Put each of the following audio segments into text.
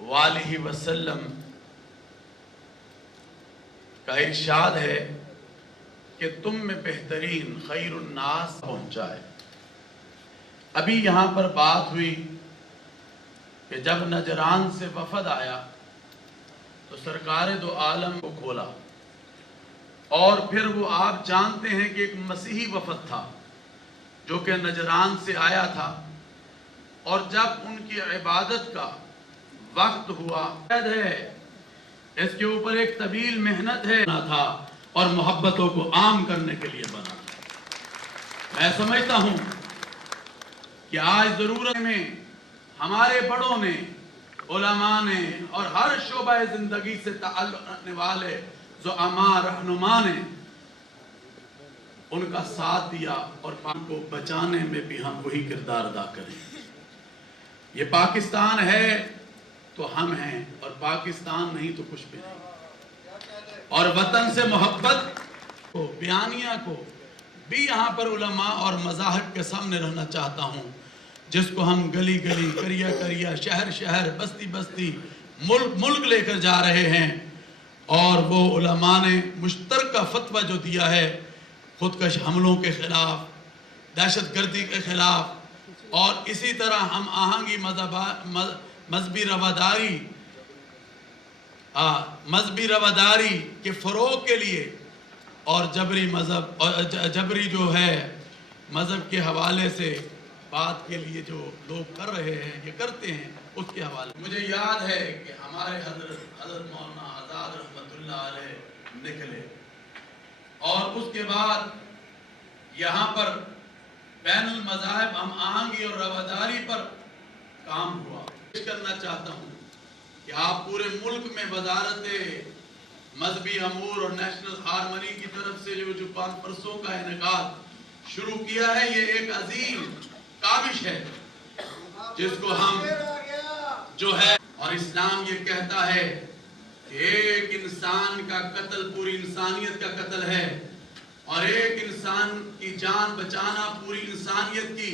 वालिहि वसल्लम का इरशाद है कि तुम में बेहतरीन खैरुन नास पहुंचाए। अभी यहाँ पर बात हुई कि जब नजरान से वफद आया तो सरकार दो आलम को खोला, और फिर वो आप जानते हैं कि एक मसीही वफद था जो कि नजरान से आया था, और जब उनकी इबादत का वक्त हुआ है, इसके ऊपर एक तवील मेहनत है था और मोहब्बतों को आम करने के लिए बना। मैं समझता हूँ कि आज ज़रूरत में हमारे बड़ों ने, उलमा ने और हर शोबा ज़िंदगी से ताल्लुक़ रखने वाले जो अमा रहनुमा ने उनका साथ दिया, और पाक को बचाने में भी हम वही किरदार अदा करें। ये पाकिस्तान है तो हम हैं, और पाकिस्तान नहीं तो कुछ भी नहीं। और वतन से मोहब्बत को, बयानिया को भी यहाँ पर उलमा और मज़ाहिब के सामने रहना चाहता हूँ, जिसको हम गली गली, करिया करिया, शहर शहर, बस्ती बस्ती, मुल्क मुल्क लेकर जा रहे हैं। और वो उलमा ने मुश्तरका फतवा जो दिया है खुदकश हमलों के ख़िलाफ़, दहशतगर्दी के ख़िलाफ़, और इसी तरह हम आहंगी मजहबी रवादारी के फ़रोग़ के लिए, और जबरी मज़हब और जबरी जो है मज़हब के हवाले से बात के लिए जो लोग कर रहे हैं, ये करते हैं, उसके हवाले मुझे याद है कि हमारे हज़रत मौलाना आज़ाद रहमतुल्लाह अलैह निकले, और उसके बाद यहाँ पर बैनुल मज़ाहिब हम आहंगी और रवादारी पर काम हुआ। करना चाहता हूँ कि आप पूरे मुल्क में वजारत मजहबी अमूर और नेशनल हारमनी की तरफ से जो कॉन्फ्रेंसों का इनेकाद शुरू किया है, ये एक अजीम काबिश है जिसको हम जो है, और इस्लाम ये कहता है कि एक इंसान का कत्ल पूरी इंसानियत का कत्ल है, और एक इंसान की जान बचाना पूरी इंसानियत की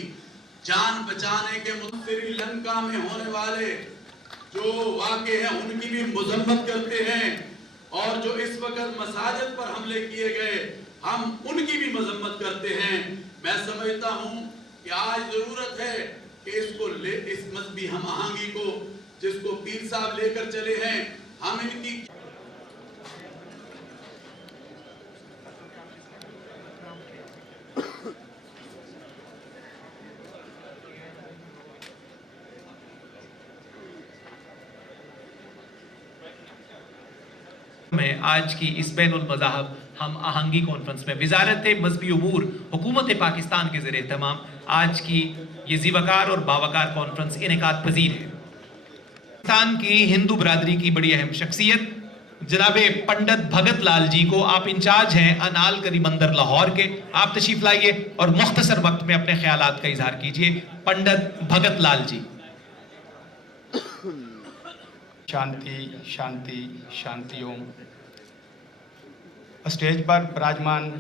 जान बचाने के श्रीलंका में होने वाले जो वाक़े हैं उनकी भी मज़म्मत करते हैं, और जो इस वक्त मसाजिद पर हमले किए गए हम उनकी भी मज़म्मत करते हैं। मैं समझता हूँ कि आज ज़रूरत है कि इस मजहबी हम आहंगी को, जिसको पीर साहब लेकर चले हैं, हम इनकी में आज की इस बैनुल मज़ाहब हम आहंगी कॉन्फ्रेंस में वज़ारत मज़हबी उमूर हुकूमत पाकिस्तान के ज़रिए तमाम आज की ये ज़ीवकार और बावकार कॉन्फ्रेंस इनेकाद पजीर है। पाकिस्तान की हिंदू बरादरी की बड़ी अहम शख्सियत जनाब पंडित भगत लाल जी को, आप इंचार्ज हैं अनाल करी मंदिर लाहौर के, आप तशरीफ लाइए और मुख्तसर वक्त में अपने ख्यालात का इजहार कीजिए। पंडित भगत लाल जी। शांति शांति शांति ओम। स्टेज पर विराजमान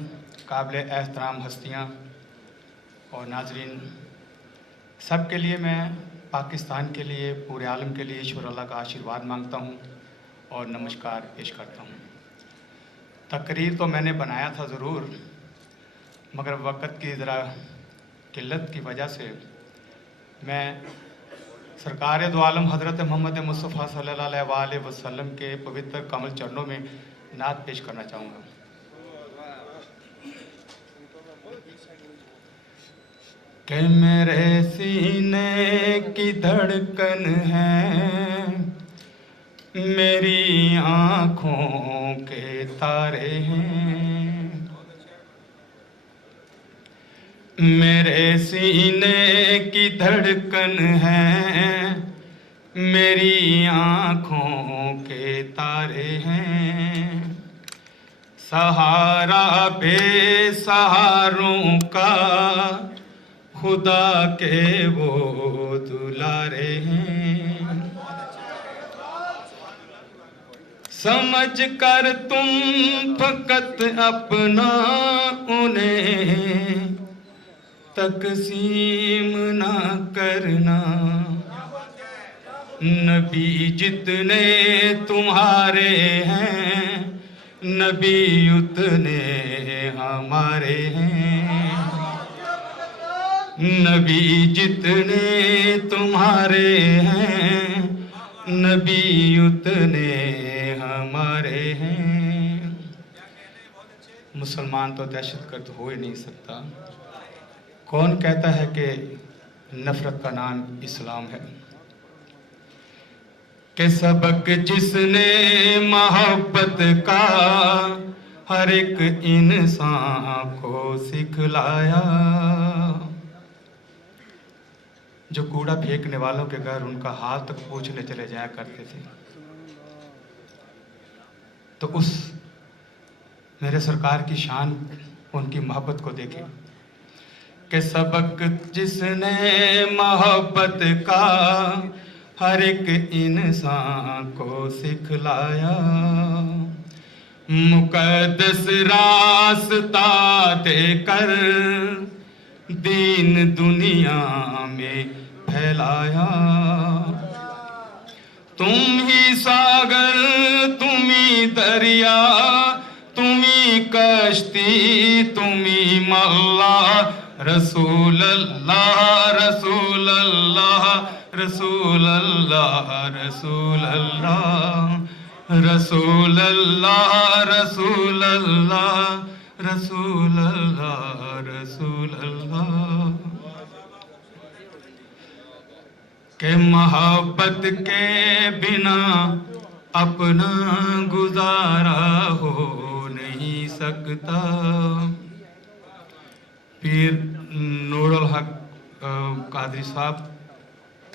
काबिल एहतराम हस्तियाँ और नाजरीन, सब के लिए मैं पाकिस्तान के लिए, पूरे आलम के लिए ईश्वर अल्लाह का आशीर्वाद मांगता हूँ और नमस्कार पेश करता हूँ। तकरीर तो मैंने बनाया था ज़रूर, मगर वक़्त की ज़रा किल्लत की वजह से मैं सरकार दो आलम हज़रत मोहम्मद मुस्तफ़ा सल्लल्लाहु अलैहि वसल्लम के पवित्र कमल चरणों में नात पेश करना चाहूँगा। कि मेरे सीने की धड़कन है, मेरी आँखों के तारे हैं, मेरे सीने की धड़कन है, मेरी आँखों के तारे हैं, सहारा बेसहारों का खुदा के वो दुलारे हैं। समझ कर तुम फकत अपना उन्हें तकसीम ना करना, नबी जितने तुम्हारे हैं, नबी उतने हमारे हैं। नबी जितने तुम्हारे हैं, नबी उतने हमारे हैं। मुसलमान तो दहशतगर्द हो ही नहीं सकता। कौन कहता है कि नफरत का नाम इस्लाम है? कि सबक जिसने मोहब्बत का हर एक इंसान को सिखलाया। जो कूड़ा फेंकने वालों के घर उनका हाल तक पूछने चले जाया करते थे, तो उस मेरे सरकार की शान, उनकी मोहब्बत को देखें कि सबक जिसने मोहब्बत का हर एक इंसान को सिखलाया। मुकद्दस रास्ता देकर दीन दुनिया में फैलाया। तुम ही सागर, तुम ही दरिया, तुम ही कश्ती, तुम ही मल्ला। रसूल अल्लाह, रसूल अल्लाह, रसूल अल्लाह, रसूल अल्लाह, रसूल अल्लाह, रसूल अल्लाह, रसूल अल्लाह, रसूल अल्लाह। के मोहब्बत के बिना अपना गुजारा हो नहीं सकता। पीर नूरुल हक कादरी साहब,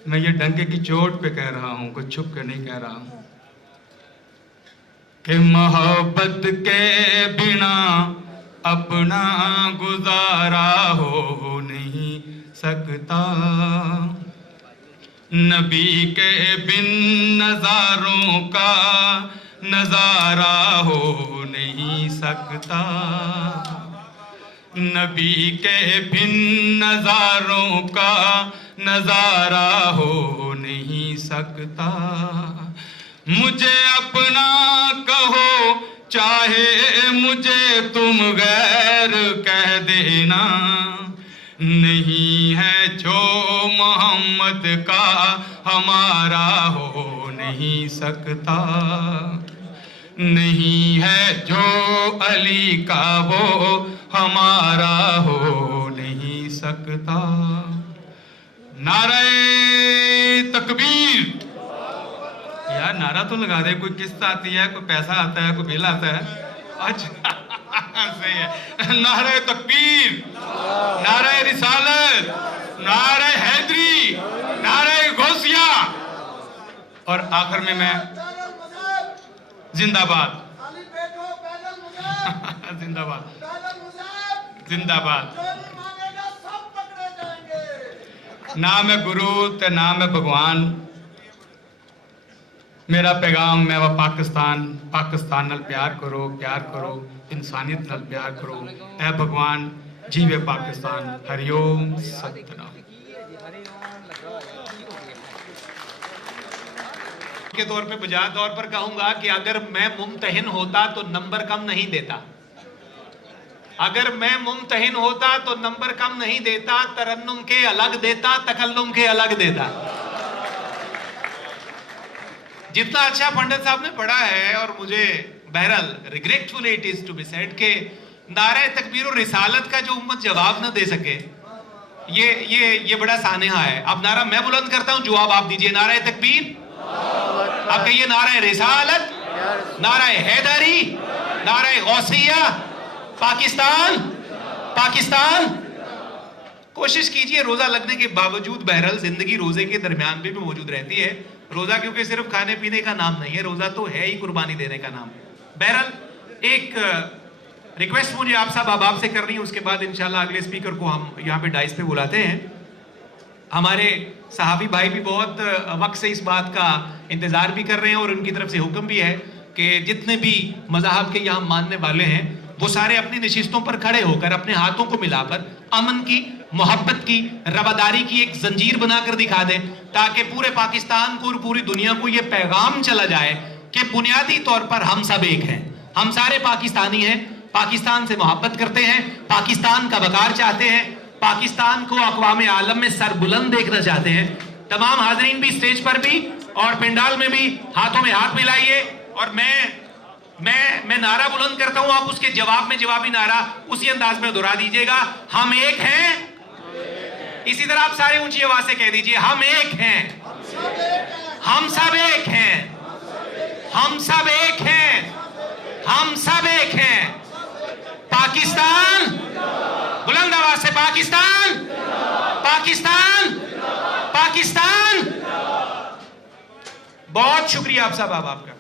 मैं ये डंके की चोट पे कह रहा हूँ, कुछ छुप के नहीं कह रहा हूँ कि मोहब्बत के बिना अपना गुजारा हो नहीं सकता। नबी के बिन नजारों का नजारा हो नहीं सकता। नबी के बिन नजारों का नजारा हो नहीं सकता। मुझे अपना कहो चाहे मुझे तुम गैर कह देना। नहीं है जो मोहम्मद का हमारा हो नहीं सकता। नहीं है जो अली का वो हमारा हो नहीं सकता। नारे तकबीर। यार नारा तो लगा दे, कोई किस्त आती है, कोई पैसा आता है, कोई बिल आता है। अच्छा सही है। नारे तकबीर, नारे रिसालत, नारे हैदरी, नारे गौसिया। और आखिर में मैं जिंदाबाद जिंदाबाद जिंदाबाद। नाम है गुरु ते नाम है भगवान। मेरा पैगाम मैं वह पाकिस्तान नाल प्यार करो, इंसानियत नाल प्यार करो। ऐ भगवान जीवे पाकिस्तान। हरिओम सतनाम। के तौर पे बजा तौर पर कहूंगा कि अगर मैं मुमतहिन होता तो नंबर कम नहीं देता। अगर मैं मुमतहिन होता तो नंबर कम नहीं देता। तरन्नुम के अलग देता, तकल्लुम के अलग देता। जितना अच्छा पंडित साहब ने पढ़ा है, और मुझे बहरहाल regretful it is to be said कि नारे तकबीर और रिसालत का जो उम्मत जवाब न दे सके, ये बड़ा सानेहा है। अब नारा मैं बुलंद करता हूं, जवाब आप दीजिए। नारे तकबीर, आप कहिए नारे रिसालत, नारे हैदरी, नारे गौसिया। पाकिस्तान, पाकिस्तान। कोशिश कीजिए रोजा लगने के बावजूद, बहरहाल जिंदगी रोजे के दरमियान भी मौजूद रहती है। रोजा क्योंकि सिर्फ खाने पीने का नाम नहीं है, रोजा तो है ही कुर्बानी देने का नाम। बहरहाल एक रिक्वेस्ट मुझे आप सब अब से करनी है, उसके बाद इंशाल्लाह अगले स्पीकर को हम यहाँ पे डाइस पे बुलाते हैं। हमारे सहाबी भाई भी बहुत वक्त से इस बात का इंतजार भी कर रहे हैं, और उनकी तरफ से हुक्म भी है कि जितने भी मज़हब के यहाँ मानने वाले हैं वो सारे अपनी नशिस्तों पर खड़े होकर अपने हाथों को मिलाकर अमन की मोहब्बत की, रवादारी की एक जंजीर बनाकर दिखा दें, ताकि पूरे पाकिस्तान को और पूरी दुनिया को ये पैगाम चला जाए कि बुनियादी तौर पर हम सब एक हैं, हम सारे पाकिस्तानी हैं, पाकिस्तान से मोहब्बत करते हैं, पाकिस्तान का वकार चाहते हैं, पाकिस्तान को अक़वाम आलम में सरबुलंद देखना चाहते हैं। तमाम हाज़रीन भी स्टेज पर भी और पंडाल में भी हाथों में हाथ मिलाइए, और मैं नारा बुलंद करता हूं, आप उसके जवाब में जवाबी नारा उसी अंदाज में दोहरा दीजिएगा, हम एक हैं। इसी तरह आप सारे ऊंची आवाज से कह दीजिए, हम एक हैं, हम सब एक हैं, हम सब एक हैं, हम सब एक हैं। पाकिस्तान, बुलंद आवाज से पाकिस्तान, पाकिस्तान, पाकिस्तान। बहुत शुक्रिया आप सब आपका।